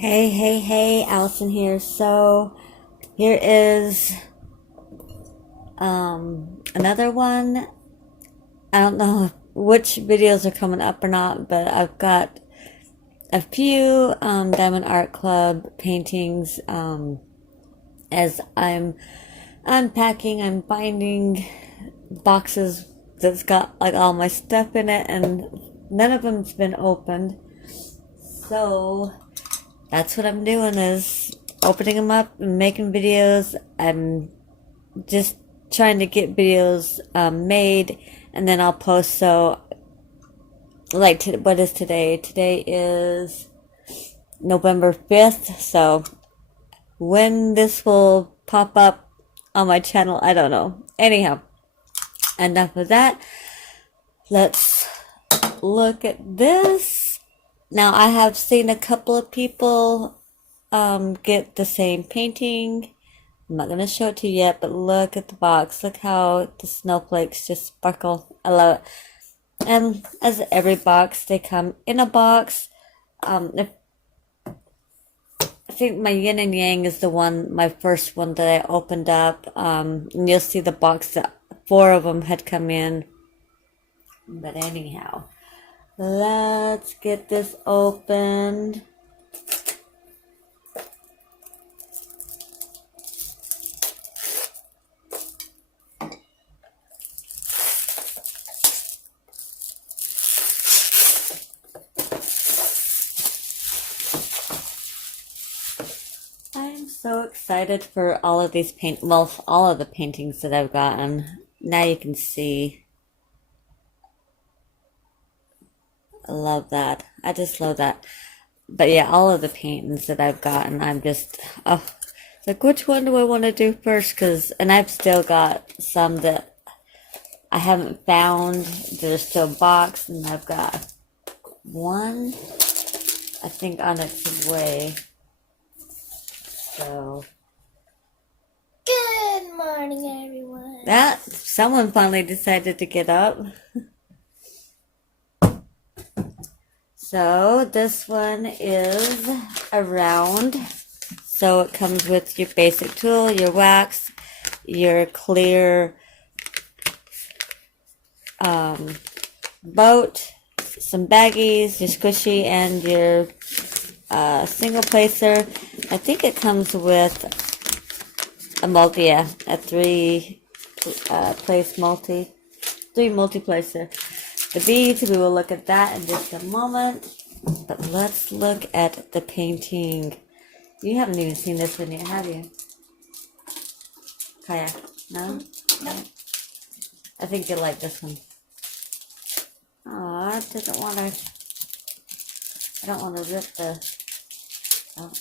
Hey, Allison here. So here is another one. I don't know which videos are coming up or not, but I've got a few Diamond Art Club paintings as I'm unpacking, I'm finding boxes that's got like all my stuff in it and none of them's been opened. So that's what I'm doing is opening them up and making videos. I'm just trying to get videos made and then I'll post. So like what is today? Today is November 5th. So when this will pop up on my channel, I don't know. Anyhow, enough of that. Let's look at this. Now I have seen a couple of people get the same painting. I'm not gonna show it to you yet, but look at the box. Look how the snowflakes just sparkle. I love it. And as every box, they come in a box. I think my yin and yang is the one, my first one that I opened up. And you'll see the box that 4 of them had come in. But anyhow, let's get this opened. I'm so excited for all of these all of the paintings that I've gotten. Now you can see. I love that. I just love that. But yeah, all of the paintings that I've gotten, I'm just, oh, it's like, which one do I want to do first? And I've still got some that I haven't found. They're still boxed, and I've got one, I think, on its way. So. Good morning, everyone. Someone finally decided to get up. So this one is a round. So it comes with your basic tool, your wax, your clear boat, some baggies, your squishy, and your single placer. I think it comes with a multi, yeah, a 3 place multi, 3 multi placer. The beads, we will look at that in just a moment. But let's look at the painting. You haven't even seen this one yet, have you? Kaya? No? No. I think you'll like this one. Oh, I don't want to rip the... Oh.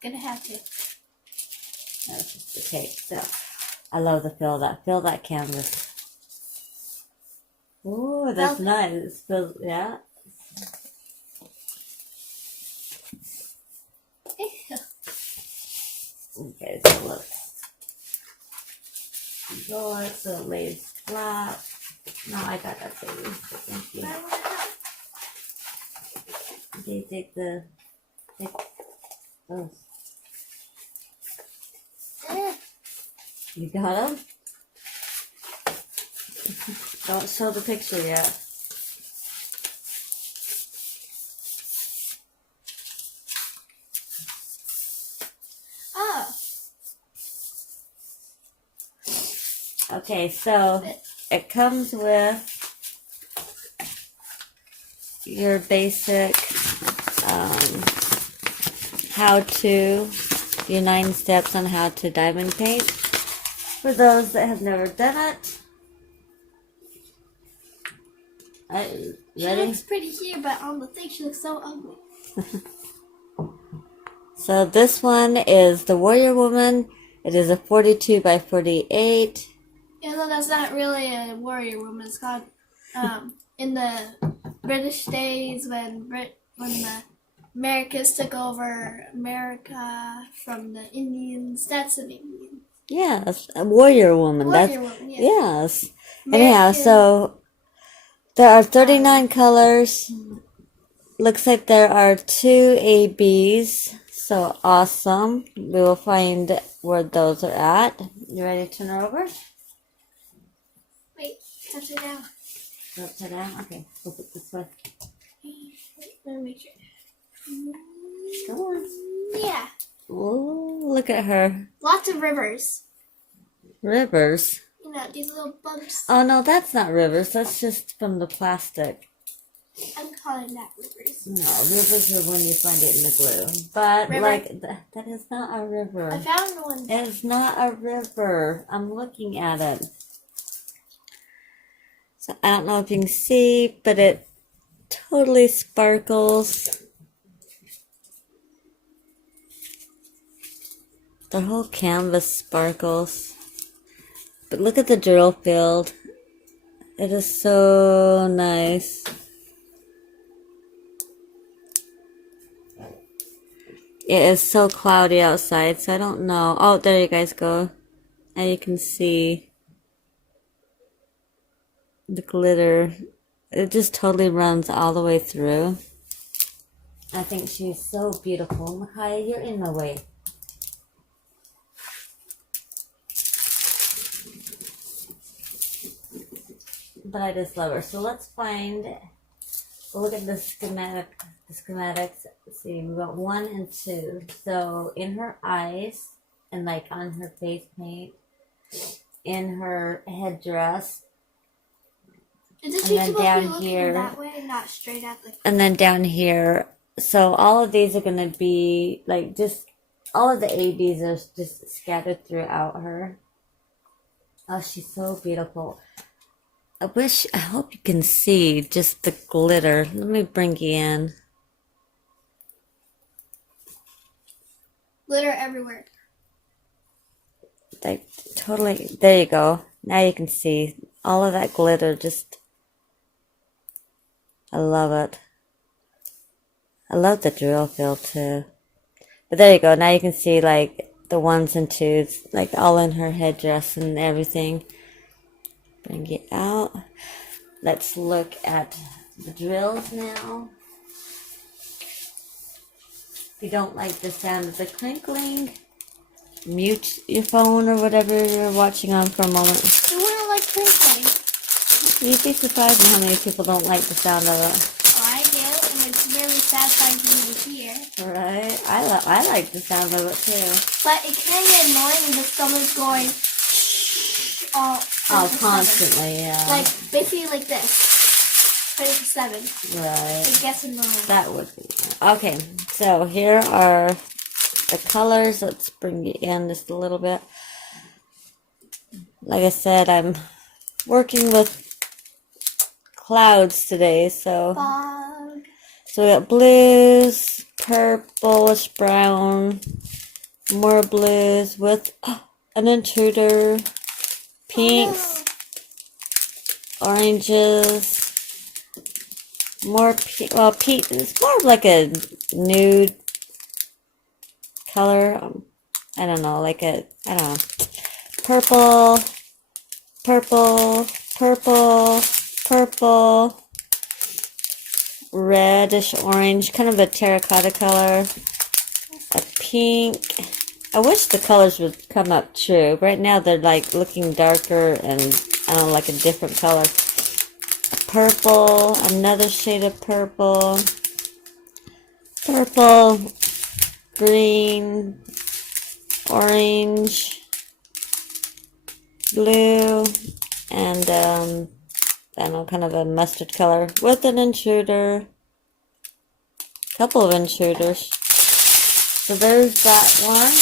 Gonna have to. That's just the tape. So, I love the feel that canvas. Oh, that's nice. It feels, yeah. Okay, so look. Roll it so it lays flat. No, I got that baby. Thank you. Okay, take those. You got them? Don't show the picture yet. Oh. Okay, so it comes with your basic how-to, your 9 steps on how to diamond paint. For those that have never done it. She looks pretty here, but on the thing she looks so ugly. So this one is the Warrior Woman. It is a 42 by 48. Yeah, no, that's not really a warrior woman. It's called in the British days when the Americans took over America from the Indians. That's an Indian. Yes, a Warrior Woman. Warrior woman. Yeah. Yes. Anyhow, so there are 39 colors. looks like there are two ABs. So awesome. We will find where those are at. You ready to turn her over? Wait, touch it down. Upside down? Okay, flip it this way. Let me make sure. Go on. Yeah. Ooh, look at her. Lots of rivers. Rivers. You know, these little bumps. Oh no, that's not rivers. That's just from the plastic. I'm calling that rivers. No, rivers are when you find it in the glue. But River. like that is not a river. I found one. It's not a river. I'm looking at it. So I don't know if you can see, but it totally sparkles. The whole canvas sparkles. But look at the drill field. It is so nice. It is so cloudy outside, so I don't know. Oh, there you guys go. And you can see the glitter. It just totally runs all the way through. I think she's so beautiful. Micaiah, you're in the way. But I just love her. So let's find, look at the schematic. The schematics. Let's see, we got 1 and 2. So in her eyes, and like on her face paint, in her headdress, Isn't and she then supposed down to be looking here, that way and not straight at the... and then down here. So all of these are gonna be like just all of the ABs are just scattered throughout her. Oh, she's so beautiful. I hope you can see just the glitter. Let me bring you in. Glitter everywhere. Like, totally, there you go. Now you can see all of that glitter. Just, I love it. I love the drill field too. But there you go. Now you can see like the 1s and 2s, like all in her headdress and everything. Bring it out. Let's look at the drills now. If you don't like the sound of the crinkling, mute your phone or whatever you're watching on for a moment. Who wouldn't like crinkling? You'd be surprised at how many people don't like the sound of it. Oh, I do, and it's really satisfying for me to hear. Right? I like the sound of it too. But it can get annoying if someone's going all Oh, 24/7. constantly, yeah. Like, basically like this. 24/7. Right. It gets annoying. That would be. Okay, so here are the colors. Let's bring it in just a little bit. Like I said, I'm working with clouds today, so Fog. we got blues, purplish brown, more blues with an intruder, pinks, oranges, more peach. It's more of like a nude color. I don't know, like I don't know, purple, purple, purple, purple, reddish orange, kind of a terracotta color, a pink. I wish the colors would come up true. Right now they're like looking darker and I don't know, like a different color. Purple, another shade of purple, purple, green, orange, blue, and I don't know, kind of a mustard color with an intruder, couple of intruders. So there's that one.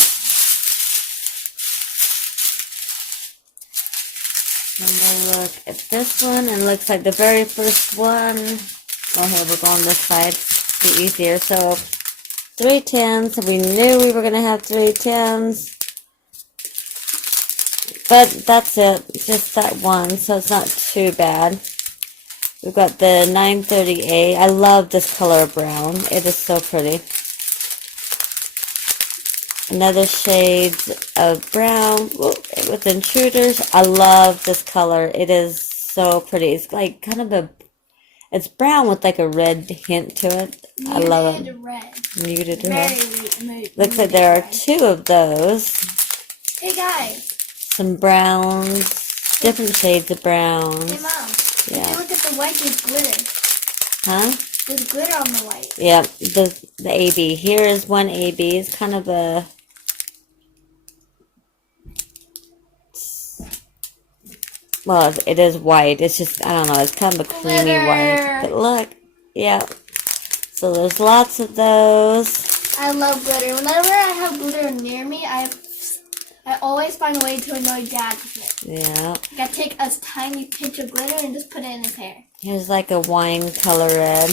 And we'll look at this one, and it looks like the very first one. Oh, here, we're going this side. Be easier. So 3 10s. We knew we were going to have 3 10s. But that's it. Just that one. So it's not too bad. We've got the 930A. I love this color of brown. It is so pretty. Another shade of brown with intruders. I love this color. It is so pretty. It's like kind of it's brown with like a red hint to it. I love Muted it. red. Muted Very red. muted. Looks like there are red. 2 of those. Hey guys. Some browns. Different shades of Hey browns. mom. If Yeah. you look at the white, there's glitter. Huh? There's glitter on the white. Yeah, the AB. Here is one AB. It's kind of a... Well, it is white. It's just, I don't know, it's kind of a creamy white. But look, yeah. So there's lots of those. I love glitter. Whenever I have glitter near me, I always find a way to annoy Dad with it. Yeah. Like I take a tiny pinch of glitter and just put it in his hair. Here's like a wine color red.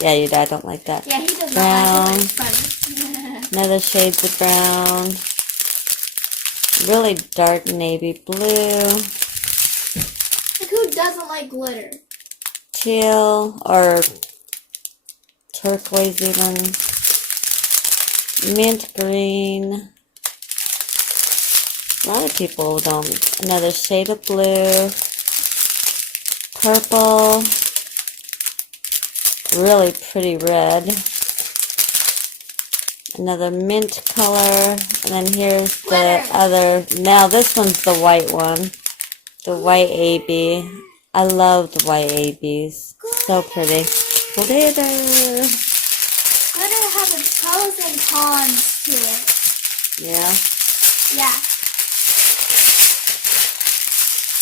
Yeah, your dad don't like that. Yeah, he does Brown. not like it, but it's funny. Another shades of brown. Really dark navy blue. Like who doesn't like glitter? Teal or turquoise even. Mint green. A lot of people don't. Another shade of blue. Purple. Really pretty red. Another mint color. And then here's the other. Now this one's the white one. The white AB. I love the white ABs. So pretty. Glitter. Glitter has its pros and cons to it. Yeah. Yeah.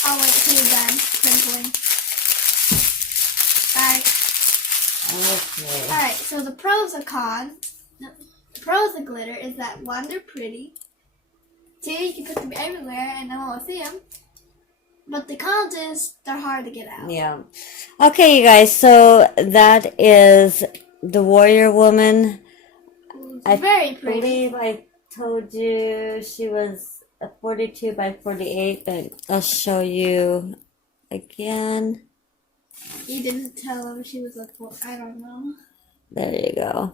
I'll wait till you're done sprinkling. Alright. Okay. Alright, so the pros and cons. The pros of glitter is that 1, they're pretty. 2, you can put them everywhere and no one will see them. But the cons is they're hard to get out. Yeah. Okay, you guys. So that is the Warrior Woman. It's very pretty. Believe I told you she was a 42 by 48, but I'll show you again. You didn't tell them she was a 4. I don't know. There you go.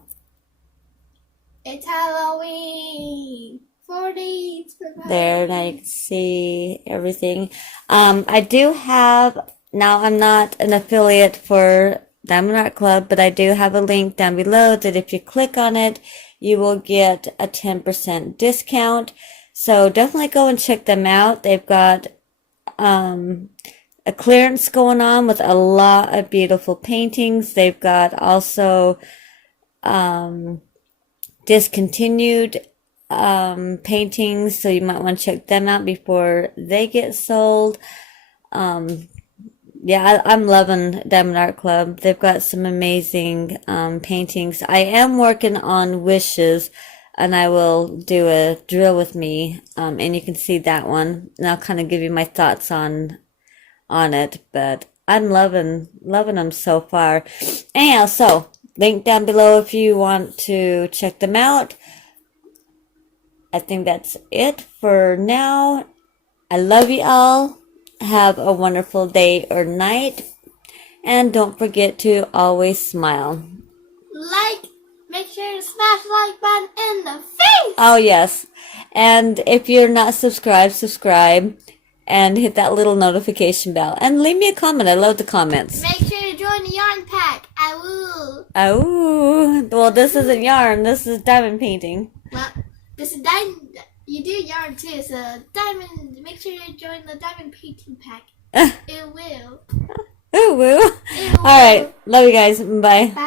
It's Halloween. 40. There, now you can see everything. I do have, now I'm not an affiliate for Diamond Art Club, but I do have a link down below that if you click on it, you will get a 10% discount. So definitely go and check them out. They've got a clearance going on with a lot of beautiful paintings. They've got also discontinued paintings, so you might want to check them out before they get sold. Yeah, I'm loving Diamond Art Club. They've got some amazing paintings. I am working on wishes, and I will do a drill with me, and you can see that one, and I'll kind of give you my thoughts on it. But I'm loving them so far. Anyhow, so link down below if you want to check them out. I think that's it for now. I love you all. Have a wonderful day or night. And don't forget to always smile. Make sure to smash the like button in the face. Oh, yes. And if you're not subscribed, subscribe. And hit that little notification bell. And leave me a comment. I love the comments. Make sure to join the yarn pack. Awoo. Oh, well, this isn't yarn. This is diamond painting. Well, this is diamond. You do yarn too, so diamond. Make sure to join the diamond painting pack. It will. Ooh, woo. All right. Love you guys. Bye. Bye.